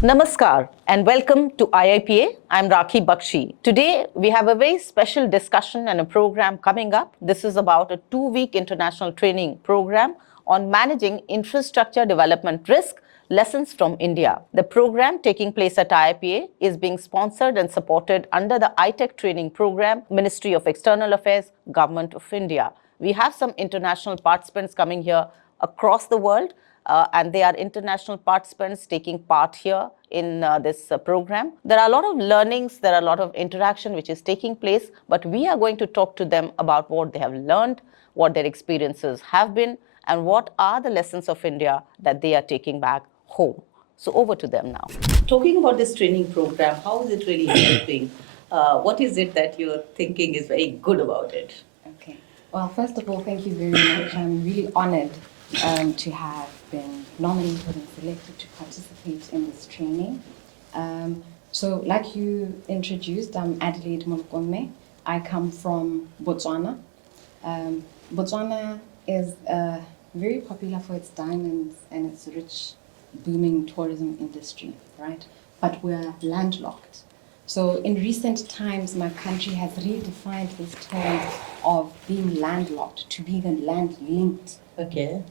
Namaskar and welcome to IIPA. I'm Rakhi Bakshi. Today we have a very special discussion and a program coming up. This is about a 2-week international training program on managing infrastructure development risk, lessons from India. The program taking place at IIPA is being sponsored and supported under the ITEC training program, Ministry of External Affairs, Government of India. We have some international participants coming here across the world. And they are international participants taking part here in this program. There are a lot of learnings, there are a lot of interaction which is taking place, but we are going to talk to them about what they have learned, what their experiences have been, and what are the lessons of India that they are taking back home. So over to them now. Talking about this training program, how is it really helping? What is it that you're thinking is very good about it? Okay. Well, first of all, thank you very much. I'm really honored to have been nominated and selected to participate in this training. So like you introduced, I'm Adelaide Molokomm. I come from Botswana. Botswana is very popular for its diamonds and its rich, booming tourism industry, right? But we're landlocked. So in recent times, my country has redefined this term of being landlocked to being a land-linked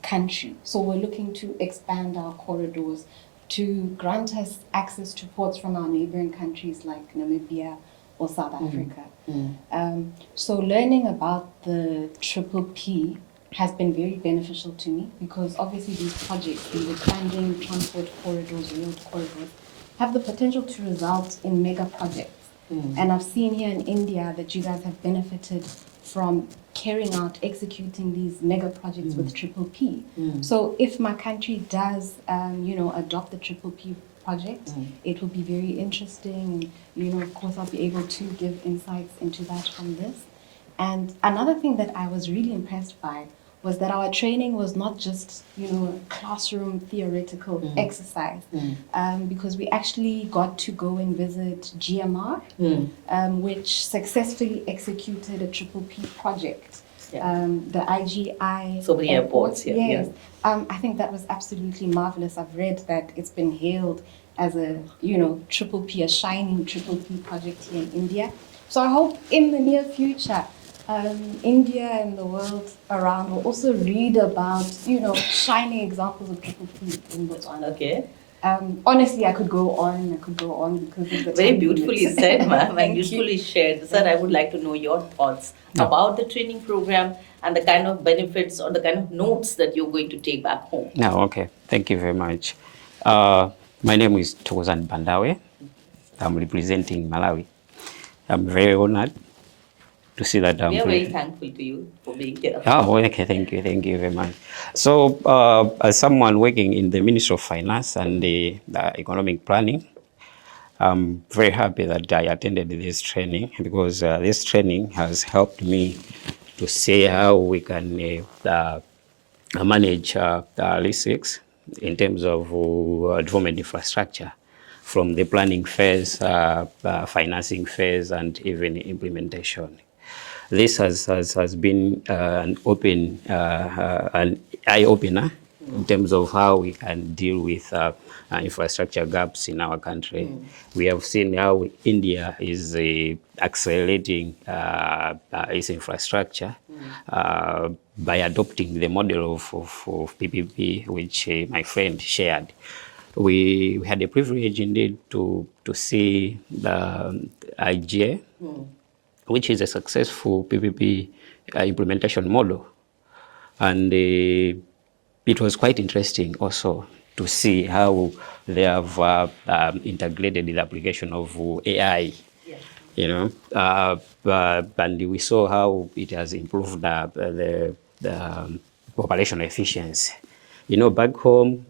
country. So we're looking to expand our corridors to grant us access to ports from our neighboring countries like Namibia or South Africa. So learning about the Triple P has been very beneficial to me because obviously these projects, these expanding transport corridors, road corridors, have the potential to result in mega projects. And I've seen here in India that you guys have benefited from carrying out, executing these mega projects with Triple P. So if my country does, adopt the Triple P project, it will be very interesting. And, of course, I'll be able to give insights into that from this. And another thing that I was really impressed by was that our training was not just, classroom theoretical exercise, because we actually got to go and visit GMR, which successfully executed a Triple P project. The IGI. So many airports, yes. I think that was absolutely marvelous. I've read that it's been hailed as a, Triple P, a shining Triple P project here in India. So I hope in the near future, India and the world around will also read about, shining examples of Triple P in Botswana. Okay. Honestly, I could go on because of the very beautifully said, ma'am, and beautifully shared. Sir, I would like to know your thoughts about the training program and the kind of benefits or the kind of notes that you're going to take back home. Okay. Thank you very much. My name is Thokozani Bandawe. I'm representing Malawi. I'm very honored to see that. We are very thankful to you for being here. Okay, thank you very much. So, as someone working in the Ministry of Finance and the Economic Planning, I'm very happy that I attended this training because this training has helped me to see how we can manage risks in terms of development infrastructure from the planning phase, financing phase, and even implementation. This has been an eye-opener in terms of how we can deal with infrastructure gaps in our country. We have seen how India is accelerating its infrastructure by adopting the model of PPP, which my friend shared. We had a privilege indeed to see the IGA, which is a successful PPP implementation model. And it was quite interesting also to see how they have integrated the application of AI, and we saw how it has improved the population efficiency. Back home,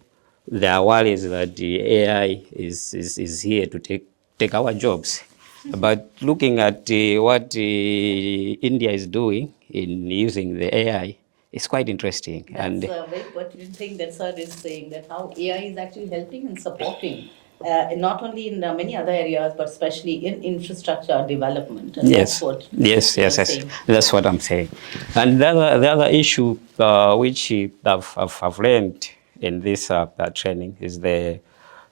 there are worries that the AI is here to take our jobs. But looking at what India is doing in using the AI, it's quite interesting. That's a very pertinent thing that sir is saying, that how AI is actually helping and supporting, not only in many other areas, but especially in infrastructure development. And yes, that's that's what I'm saying. And the other issue which I've learned in this training is the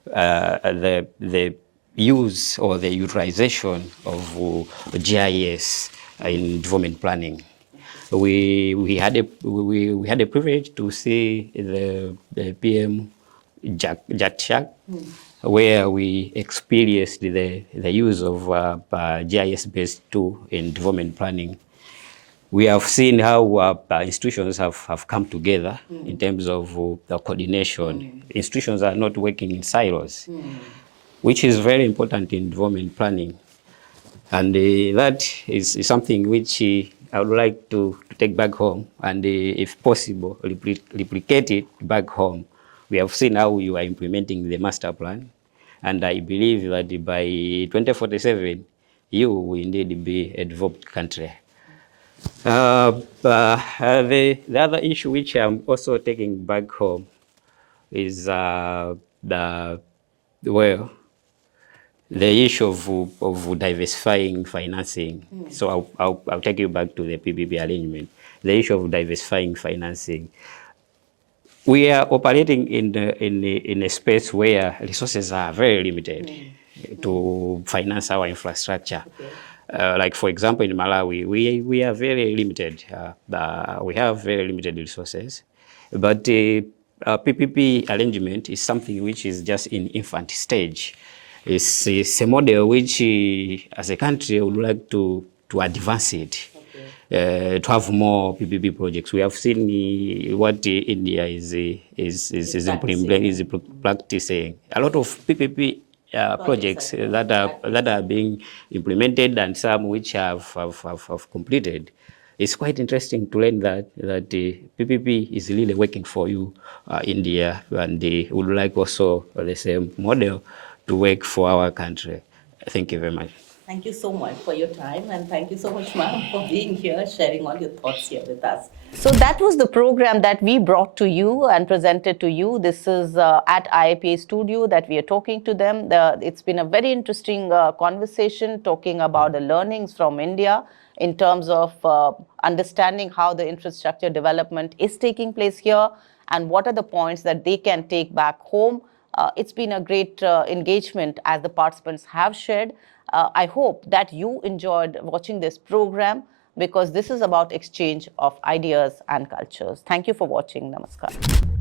the use or the utilization of GIS in development planning. We had a privilege to see the PM Jack, where we experienced the use of GIS-based tool in development planning. We have seen how institutions have come together in terms of the coordination. Institutions are not working in silos, which is very important in development planning. And that is something which I would like to take back home and, if possible, replicate it back home. We have seen how you are implementing the master plan, and I believe that by 2047, you will indeed be a developed country. The other issue which I'm also taking back home is the issue of diversifying financing. So I'll take you back to the PPP arrangement. The issue of diversifying financing. We are operating in a space where resources are very limited to finance our infrastructure. Like, for example, in Malawi, we are very limited. We have very limited resources. But PPP arrangement is something which is just in infant stage. It's a model which, as a country, would like to advance it. To have more PPP projects. We have seen what India is practicing. A lot of PPP projects that are being implemented, and some which have completed. It's quite interesting to learn that PPP is really working for you, India, and they would like also the same model to work for our country. Thank you very much. Thank you so much for your time, and thank you so much, ma'am, for being here, sharing all your thoughts here with us. So that was the program that we brought to you and presented to you. This is at IIPA studio that we are talking to them. It's been a very interesting conversation talking about the learnings from India in terms of understanding how the infrastructure development is taking place here and what are the points that they can take back home. It's been a great engagement as the participants have shared. I hope that you enjoyed watching this program because this is about exchange of ideas and cultures. Thank you for watching. Namaskar.